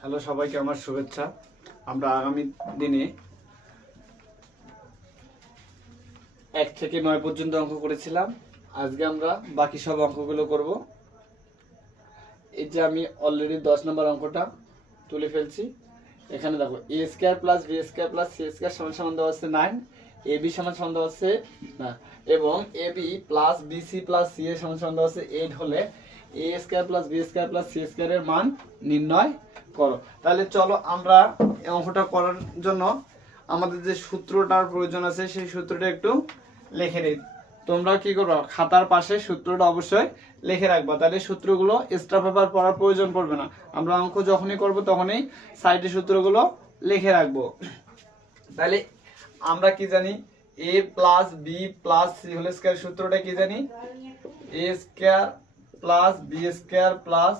Hello, সবাইকে আমার শুভেচ্ছা। আমরা আগামী দিনে 1 থেকে 9 পর্যন্ত অঙ্ক করেছিলাম। আজকে আমরা বাকি সব অঙ্কগুলো করব। এই যে আমি অলরেডি 10 নম্বর অঙ্কটা তুলে ফেলছি। এখানে দেখো a square plus b square plus c square সমান সমান দেওয়া আছে 9, ab সমান সমান দেওয়া আছে না, এবং ab plus bc plus ca সমান সমান দেওয়া আছে 8 হলে a square plus b square plus c স্কয়ারের মান নির্ণয় করো। তাহলে চলো আমরা এই অঙ্কটা করার জন্য আমাদের যে সূত্রটার প্রয়োজন আছে সেই সূত্রটা একটু লিখে নিই। তোমরা কি করবে, খাতার পাশে সূত্রটা অবশ্যই লিখে রাখবা, তাহলে সূত্রগুলো এক্সট্রা পেপার পড়ার প্রয়োজন পড়বে না। আমরা অঙ্ক যখনই করব তখনই সাইডে সূত্রগুলো লিখে রাখবো। তাহলে আমরা কি জানি, a plus B plus C whole square সূত্রটা কি জানি, a square plus B square plus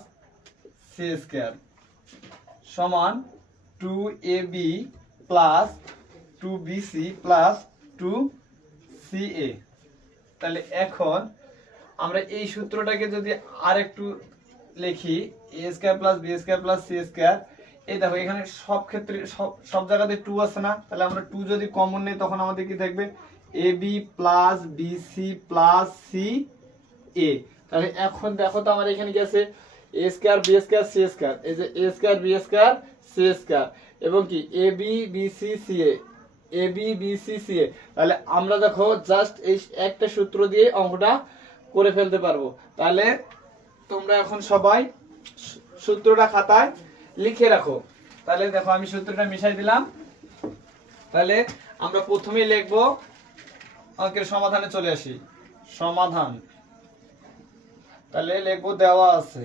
C square সমান 2ab plus 2bc plus 2ca। তাহলে এখন আমরা এই সূত্রটাকে যদি আর একটু লিখি, a square plus B square plus C square, এই দেখো এখানে সব ক্ষেত্রে সব জায়গাতে 2 আছে না, তাহলে আমরা 2 যদি কমন নেই তখন আমাদের কি থাকবে, ab plus bc plus ca। তাহলে এখন দেখো তো আমার এখানে কি আছে, a square b square c square, এই যে a square b square c square এবং কি ab bc ca ab bc ca। তাহলে আমরা দেখো জাস্ট এই একটা সূত্র দিয়ে অঙ্কটা করে ফেলতে পারবো। তাহলে তোমরা এখন সবাই সূত্রটা খাতায় লিখে রাখো। তাহলে দেখো আমি সূত্রটা মিশাই দিলাম। তাহলে আমরা প্রথমেই লিখবো, অঙ্কের সমাধানে চলে আসি, সমাধান। তাহলে লিখবো দেওয়া আছে,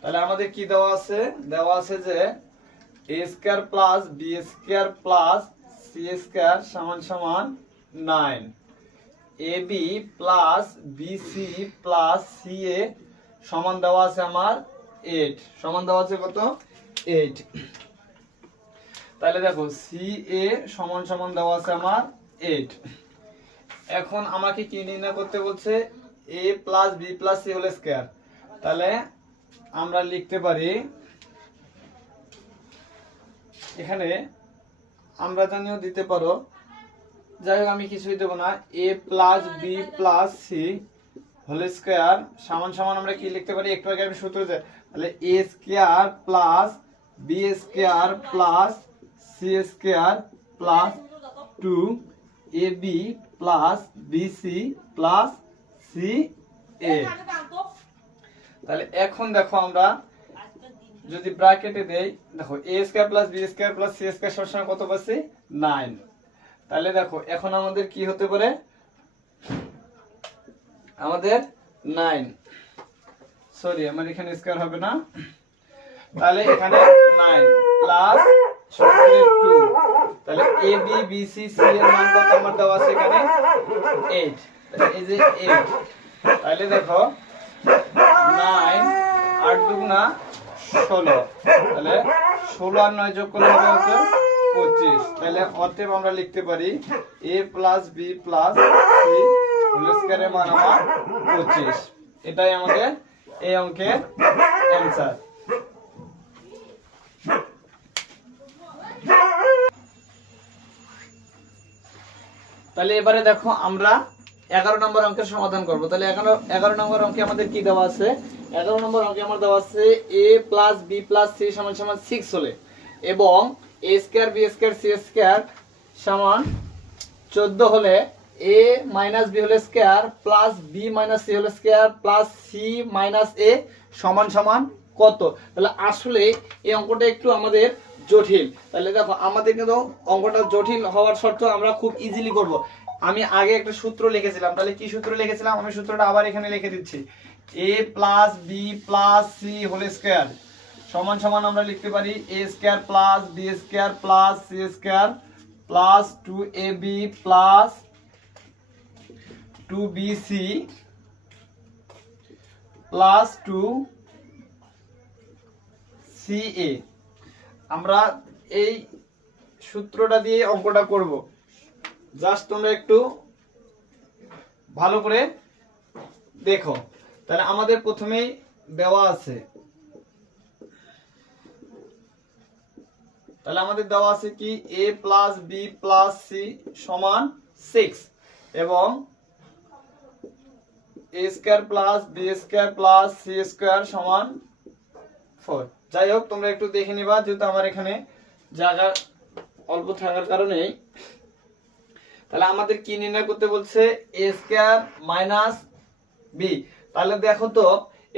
তাহলে আমাদের কি দেওয়া আছে, দেওয়া আছে যে a square plus B square plus C square সমান সমান 9, ab plus bc plus ca সমান দেওয়া আছে আমার 8, সমান দেওয়া আছে কত, 8। তাহলে দেখো ca সমান সমান দেওয়া আছে আমার 8। এখন আমাকে কি নির্ণয় করতে বলছে, a plus B plus C whole square. তাহলে আমরা লিখতে পারি, এখানে আমরা জানিও দিতে পারো, যাই হোক আমি কিছুই দেবো না, a plus B plus C whole square সমান সমান আমরা কি লিখতে পারি, একটু আগে আমি সূত্র দেই, তাহলে a square plus B square plus C square plus 2ab plus bc plus ca। তাহলে এখন দেখো আমরা যদি ব্র্যাকেটে দেই, দেখো a square plus B square plus C square সমান কত পাচ্ছি, 9। তাহলে দেখো এখন আমাদের কি হতে পারে, আমাদের 9, সরি আমার এখানে স্কয়ার হবে না, তাহলে এখানে 9 প্লাস 2, তাহলে a b b c c এর মান কত আমার দেওয়া আছে এখানে 8, তাহলে এই যে 8। তাহলে দেখো 9 8 দুগুণা 16, তাহলে 16 আর 9 যোগ করলে হবে হচ্ছে 25। তাহলে অতএব আমরা লিখতে পারি a plus B plus C whole স্কয়ারের মান আমার 25। এটাই আমাদের এই অঙ্কের অ্যানসার। তাহলে এবারে দেখো আমরা 11 নম্বর অঙ্কের সমাধান করব। তাহলে 11 নম্বর অঙ্কে আমাদের কি দেওয়া আছে, 11 নম্বর অঙ্কে আমার দেওয়া আছে a plus B plus c সমান সমান 6 হলে এবং a square b square c square সমান 14 হলে a minus b whole square plus b minus c whole square plus c minus a সমান সমান কত। তাহলে আসলে এই অঙ্কটা একটু আমাদের জটিল। তাহলে দেখো আমাদের কিন্তু অঙ্কটা জটিল হওয়ার সত্ত্বেও আমরা খুব ইজিলি করব। আমি আগে একটা সূত্র লিখেছিলাম, তাহলে কি সূত্র লিখেছিলাম, আমি সূত্রটা আবার এখানে লিখে দিচ্ছি, a plus B plus C whole square সমান সমান আমরা লিখতে পারি a square plus B square plus C square plus 2ab plus 2bc plus 2ca। আমরা এই সূত্রটা দিয়ে অঙ্কটা করব, জাস্ট তোমরা একটু ভালো করে দেখো। তাহলে আমাদের প্রথমেই দেওয়া আছে, তাহলে আমাদের দেওয়া আছে কি a plus B plus c সমান 6 এবং a square plus B square plus C square সমান 4। যাই হোক তোমরা একটু দেখে নিবা, যেহেতু আমার এখানে জায়গা অল্প থাকার কারণে। তাহলে আমাদের কি নির্ণয় করতে বলছে, a স্কয়ার মাইনাস বি। তাহলে দেখো তো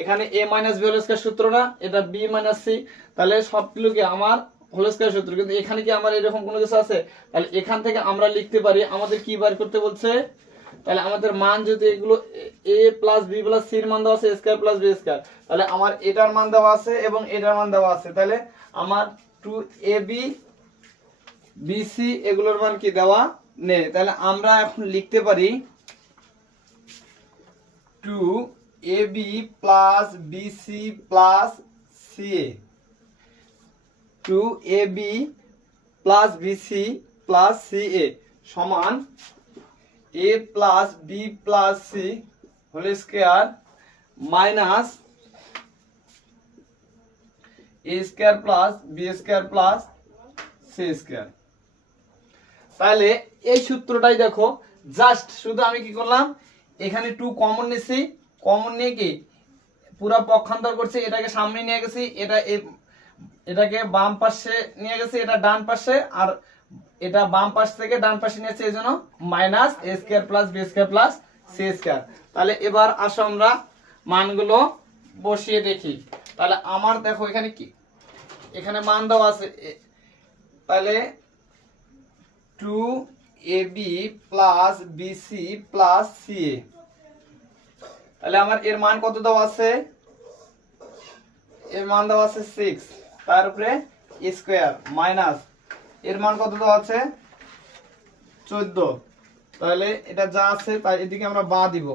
এখানে a minus b whole square সূত্র না, এটা b মাইনাস সি, তাহলে সবগুলোকে আমার হোল স্কয়ার সূত্র, কিন্তু এখানে কি আমার এরকম কোনো কিছু আছে? তাহলে এখান থেকে আমরা লিখতে পারি আমাদের কি বার করতে বলছে, তাহলে আমাদের মান যদি এগুলো a plus B plus c এর মান দেওয়া আছে a square plus B square, তাহলে আমার এটার মান দেওয়া আছে এবং এটার মান দেওয়া আছে, তাহলে আমার 2ab bc এগুলোর মান কি দেওয়া নেই। তাহলে আমরা এখন লিখতে পারি 2ab plus bc plus ca, 2ab plus bc plus ca সমান a plus b plus c whole square minus a square plus b square plus c square. তাহলে এই সূত্রটাই দেখো, জাস্ট শুধু আমি কি করলাম, এখানে 2 কমন নিছি, কমন নিয়ে কি পুরো পক্ষান্তর করছি, এটাকে সামনে নিয়ে গেছি, এটাকে বাম পাশে নিয়ে গেছি, এটা ডান পাশে, আর এটা বাম পাশ থেকে ডান পাশে নিয়েছে, এই জন্য minus a square plus b square plus c square. তাহলে এবার আসো আমরা মানগুলো বসিয়ে দেখি। তাহলে আমার দেখো এখানে কি, এখানে মান দেওয়া আছে, তাহলে 2ab plus bc plus ca, তাহলে আমার এর মান কত দেওয়া আছে, এর মান দেওয়া আছে 6, তার উপরে স্কয়ার মাইনাস এর মান কত দেওয়া আছে 14, তাহলে এটা যা আছে তাই এদিকে আমরা বাঁ দিব,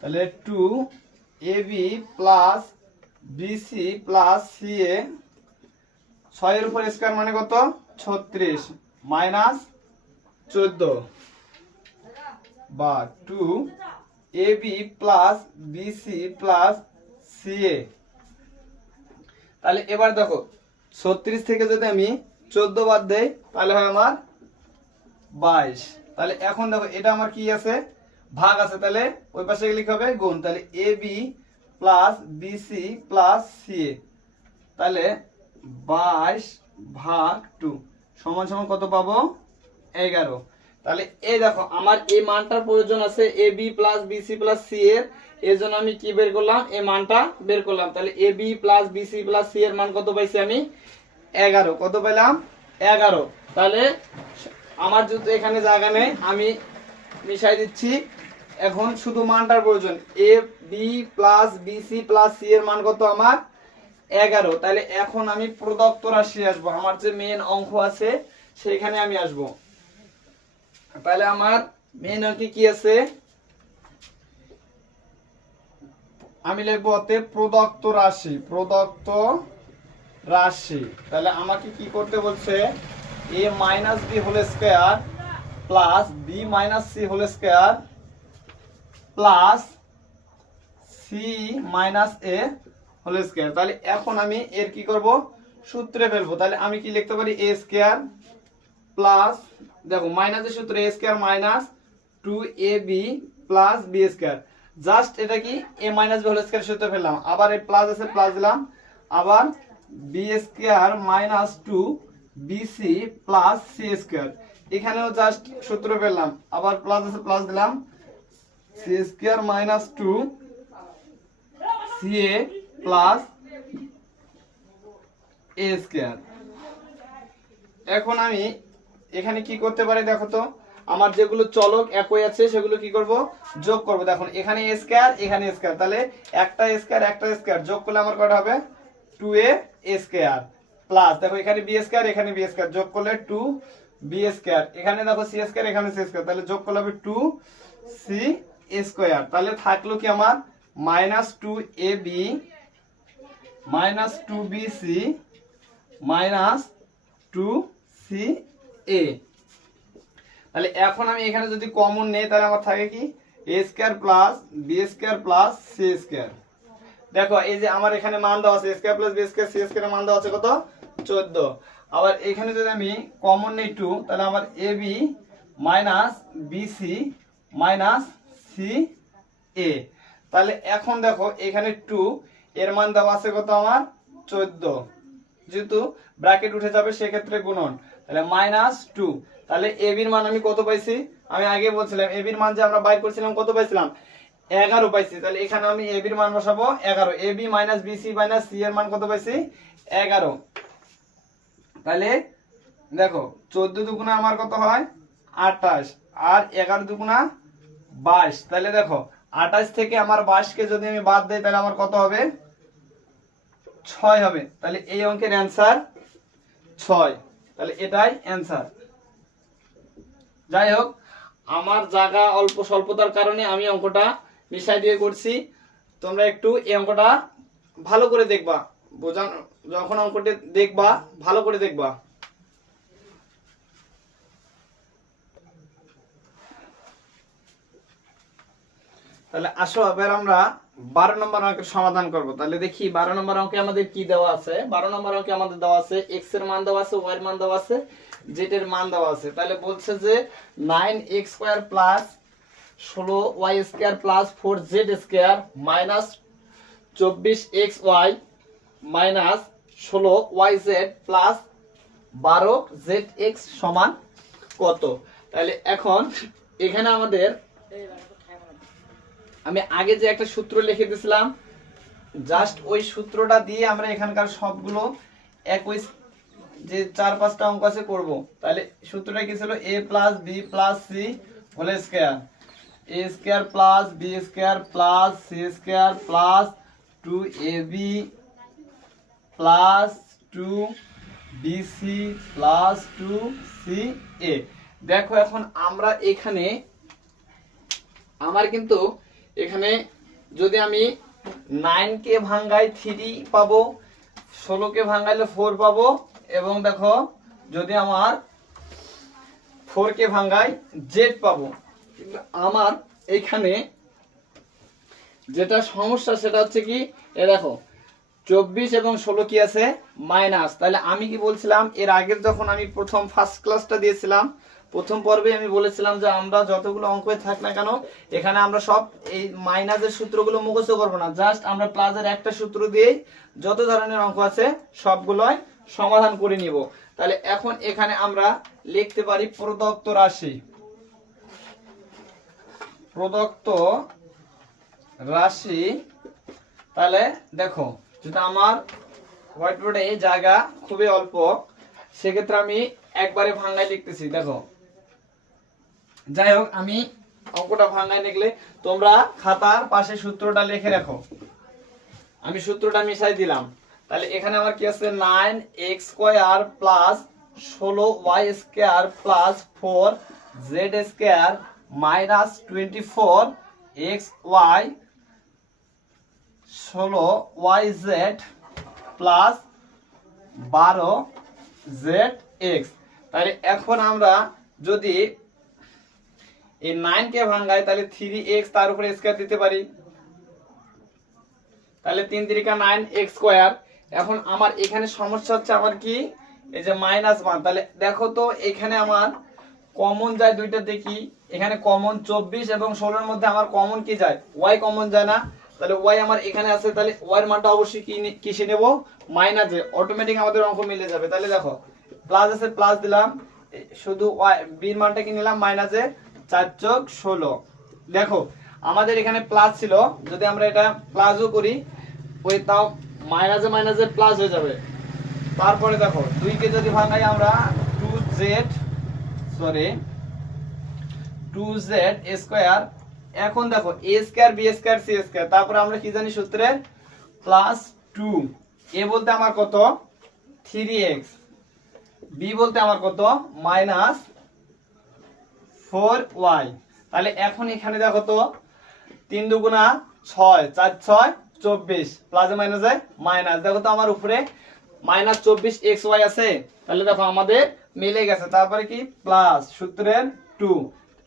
তাহলে 2ab plus bc plus ca 6 এর উপর স্কয়ার মানে কত 36 মাইনাস 14 বা 2ab plus bc plus ca। তাহলে এবার দেখো 36 থেকে যদি আমি 14 বাদ দেই তাহলে হয় আমার 22। তাহলে এখন দেখো এটা আমার কি আছে, ভাগ আছে, তাহলে ওই পাশে গেলে কি হবে গুণ, তাহলে ab plus bc plus ca, তাহলে 22 ভাগ 2 সমান সমান কত পাবো 11। তাহলে এই দেখো আমার এই মানটার প্রয়োজন আছে ab plus bc plus c এর, এর জন্য আমি কি বের করলাম, এই মানটা বের করলাম। তাহলে ab plus bc plus c এর মান কত পাইছি আমি 11, কত পেলাম 11। তাহলে আমার যদি এখানে জায়গা নেই আমি মিশাই দিচ্ছি, এখন শুধু মানটার প্রয়োজন, ab plus bc plus c এর মান কত আমার 11। তাহলে এখন আমি প্রদত্ত রাশি আসবো, আমার যে মেইন অঙ্ক আছে সেখানে আমি আসব। তাহলে আমার মেইন অঙ্কে কি আছে, আমি লিখবো অতে প্রদত্ত রাশি, প্রদত্ত রাশি। তাহলে আমাকে কি করতে বলছে, a minus b whole square plus b minus c whole square plus c minus a whole square. তাহলে এখন আমি এর কি করব, সূত্রে ফেলবো। তাহলে আমি কি লিখতে পারি a স্কয়ার প্লাস, দেখো মাইনাসের সূত্র a square minus 2ab plus b square, just এটা কি a minus b whole square সূত্রে ফেললাম, আবার এই প্লাস আছে প্লাস দিলাম, আবার b square minus 2bc plus c square, এখানেও জাস্ট সূত্র ফেললাম, আবার প্লাস আছে প্লাস দিলাম, c square minus 2ca plus a square. এখন আমি এখানে কি করতে পারি, দেখো তো আমার যেগুলো চলক একই আছে সেগুলো কি করব, যোগ করব। দেখুন এখানে a স্কয়ার এখানে a স্কয়ার, তাহলে একটা স্কয়ার যোগ করলে আমার কত হবে 2a স্কয়ার প্লাস, দেখো এখানে b স্কয়ার এখানে b স্কয়ার, যোগ করলে 2b স্কয়ার, এখানে দেখো c স্কয়ার এখানে c স্কয়ার, তাহলে যোগ করলে হবে 2c স্কয়ার। তাহলে থাকলো কি আমার minus 2ab minus 2bc minus 2ca। তাহলে এখন আমি এখানে যদি কমন নেই তাহলে আমার থাকে কি a square plus B square plus C square. দেখো এই যে আমার এখানে মান দেওয়া আছে square plus B square c square মান দেওয়া আছে কত 14। আবার এখানে যদি আমি কমন নেই 2, তাহলে আমার a b minus bc minus c a. তাহলে এখন দেখো এখানে 2 এর মান দেওয়া আছে কত আমার 14, যেহেতু ব্র্যাকেট উঠে যাবে সেক্ষেত্রে গুণন, তাহলে -2। তাহলে এ বির মান আমি কত পাইছি, আমি আগে বলছিলাম এ বির মান যে আমরা বাইর করছিলাম কত পাইছিলাম 11 পাইছি। তাহলে এখানে আমি এ বির মান বসাবো 11, a b minus bc minus c এর মান কত পাইছি 11। তাহলে দেখো 14 দুগুণা আমার কত হয় 28 আর 11 দুগুণা 22। তাহলে দেখো 28 থেকে আমার 22 কে যদি আমি বাদ দেই তাহলে আমার কত হবে 6 হবে। তাহলে এই অঙ্কের অ্যান্সার 6। তাহলে এটাই অ্যান্সার। যাই হোক, আমার জায়গা অল্প স্বল্পতার কারণে আমি অঙ্কটা মিশাই দিয়ে করছি। তোমরা একটু এই অঙ্কটা ভালো করে দেখবা, যখন অঙ্কটা দেখবা ভালো করে দেখবা। তাহলে আসো এবার আমরা 12 নম্বর অঙ্কের সমাধান করব। তাহলে দেখি 12 নম্বর অঙ্কে আমাদের কি দেওয়া আছে। 12 নম্বর অঙ্কে আমাদের দেওয়া আছে x এর মান দেওয়া আছে, y এর মান দেওয়া আছে, z এর মান দেওয়া আছে। তাহলে বলছে যে 9x square plus 16y square plus 4z square minus 24xy minus 16yz plus 12zx সমান কত। তাহলে এখন এখানে আমাদের আমি আগে যে একটা সূত্র লিখে দিয়েছিলাম, জাস্ট ওই সূত্রটা দিয়ে আমরা এখানকার সবগুলো একই যে 4-5টা অঙ্ক আছে করব। তাহলে সূত্রটা কি ছিল, a plus B plus C whole square, a square plus B square plus C square plus 2ab plus 2bc plus 2ca। দেখো এখন আমরা এখানে আমার কিন্তু এখানে যদি আমি 9 কে ভাঙাই 3 পাবো, 16 কে ভাঙাইলে 4 পাবো, এবং দেখো যদি আমার 4 কে ভাঙাই z পাবো। কিন্তু আমার এখানে যেটা সমস্যা সেটা হচ্ছে কি, এ দেখো 24 এবং 16 কি আছে মাইনাস। তাহলে আমি কি বলছিলাম এর আগের যখন আমি প্রথম ফার্স্ট ক্লাসটা দিয়েছিলাম, প্রথম পর্বে আমি বলেছিলাম যে আমরা যতগুলো অঙ্কই থাক না কেন এখানে আমরা সব এই মাইনাসের সূত্রগুলো মুখস্থ করব না, জাস্ট আমরা প্লাসের একটা সূত্র দিয়েই যত ধরনের অঙ্ক আছে সবগুলোই সমাধান করে নিব। তাহলে এখন এখানে আমরা লিখতে পারি প্রদত্ত রাশি, প্রদত্ত রাশি। তাহলে দেখো যদি আমার হোয়াইট বোর্ডে জায়গা খুবই অল্প, সেক্ষেত্রে আমি একবারে ভাঙায় লিখতেছি। দেখো যাই হোক, আমি অঙ্কটা ভাঙায় লিখলে তোমরা খাতার পাশে সূত্রটা লিখে রাখো। আমি সূত্রটা মিশাই দিলাম। তাহলে এখানে আমার কি আছে 9x square plus 16y square plus 4z square minus 24xy 16yz plus 12zx। তাহলে এখন আমরা যদি এই 9 কে ভাঙাই তাহলে 3x তার উপরে স্কয়ার দিতে পারি, তাহলে 3 3 9x স্কয়ার। এখন আমার এখানে সমস্যা হচ্ছে আমার কি, এই যে -1। তাহলে দেখো তো এখানে আমার কমন যায় দুইটা, দেখি এখানে কমন 24 এবং 16 এর মধ্যে আমার কমন কি যায়, y কমন যায় না। তাহলে y আমার এখানে আছে, তাহলে y এর মানটা অবশ্যই কি কিসে নেব মাইনাসে, অটোমেটিক আমাদের অঙ্ক মিলে যাবে। তাহলে দেখো প্লাস আছে প্লাস দিলাম, শুধু y b এর মানটা কি নিলাম মাইনাসে 4 + 16। দেখো আমাদের এখানে প্লাস ছিল, যদি আমরা এটা প্লাসও করি ওই তাও মাইনাসে মাইনাসে প্লাস হয়ে যাবে। তারপরে দেখো 2 কে যদি ভাঙাই আমরা 2z স্কয়ার। এখন দেখো a square b square c square, তারপরে আমরা কি জানি সূত্রে +2। a বলতে আমার কত 3x, b বলতে আমার কত -4y। তাহলে এখন এখানে দেখো তো 3 দুগুণা 6, 4 6 24, প্লাসে মাইনাসে মাইনাস। দেখো তো আমার উপরে -24xy আছে, তাহলে দেখো আমাদের মিলে গেছে। তারপরে কি প্লাস সূত্রের 2,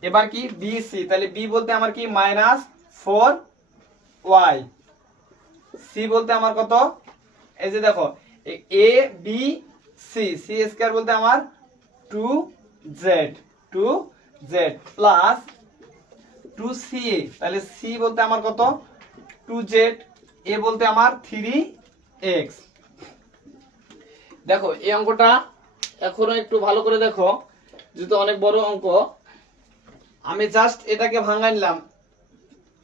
এবার কি বি সি, তাহলে বি বলতে আমার কি -4y, সি বলতে আমার কত, এই যে দেখো A B C, C square বলতে আমার 2z প্লাস 2ca, তাহলে সি বলতে আমার কত 2z, এ বলতে আমার 3x। দেখো এই অঙ্কটা এখনো একটু ভালো করে দেখো, যেহেতু অনেক বড় অঙ্ক। আমি জাস্ট এটাকে ভাঙাই নিলাম,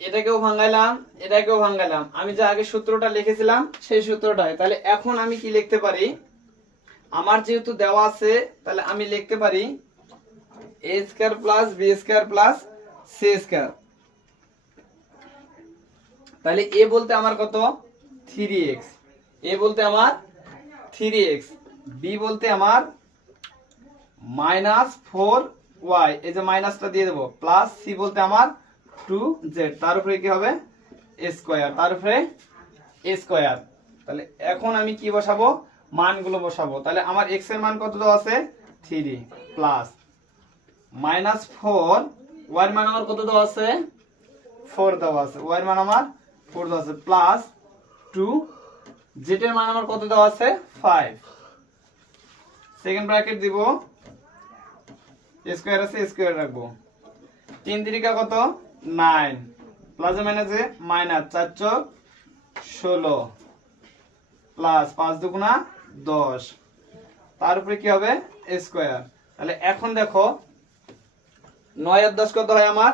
এটাকেও ভাঙাইলাম, এটাকেও ভাঙাইলাম, আমি যে আগে সূত্রটা লিখেছিলাম সেই সূত্রটাই। তাহলে এখন আমি কি লিখতে পারি, আমার যেহেতু দেওয়া আছে, তাহলে আমি লিখতে পারি a square plus B square plus C square. তাহলে a বলতে আমার কত 3x, a বলতে আমার 3x, b বলতে আমার -4y, এই যে মাইনাসটা দিয়ে দেবো, প্লাস সি বলতে আমার 2z, তার উপরে কি হবে স্কয়ার, তার উপরে স্কয়ার। তাহলে এখন আমি কি বসাবো, মানগুলো বসাবো। তাহলে আমার x এর মান কত দেওয়া আছে 3 প্লাস -4, y এর মান আমার কত দেওয়া আছে 4 দেওয়া আছে, y এর মান আমার 4 দেওয়া আছে, প্লাস 2, z এর মান আমার কত দেওয়া আছে 5, সেকেন্ড ব্র্যাকেট দিব, স্কয়ার আছে স্কয়ার রাখবো, 3 3 কত 9, প্লাস মাইনাসে মাইনাস, 4 4 16 প্লাস 5 2 10, তার উপরে কি হবে স্কয়ার। তাহলে এখন দেখো 9 আর 10 কত হয় আমার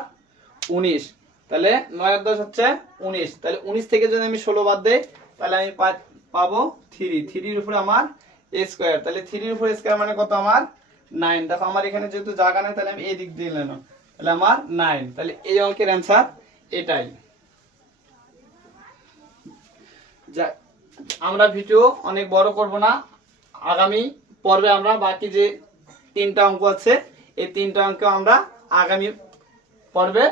19, তাহলে 9 আর 10 হচ্ছে 19, তাহলে 19 থেকে যদি আমি 16 বাদ দেই, তাহলে আমি পাবো 3, 3 এর উপরে আমার স্কয়ার, তাহলে 3 এর উপরে স্কয়ার মানে কত আমার 9। দেখো আমার এখানে যেহেতু জায়গা নেই, তাহলে আমি এই দিক দিয়ে নিলাম, তাহলে আমার 9। তাহলে এই অঙ্কের অ্যান্সার এটাই। আমরা ভিডিও অনেক বড় করব না, আগামী পর্বে আমরা বাকি যে 3টা অঙ্ক আছে, এই 3টা অঙ্ক আমরা আগামী পর্বের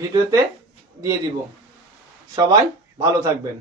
ভিডিওতে দিয়ে দিব। সবাই ভালো থাকবেন।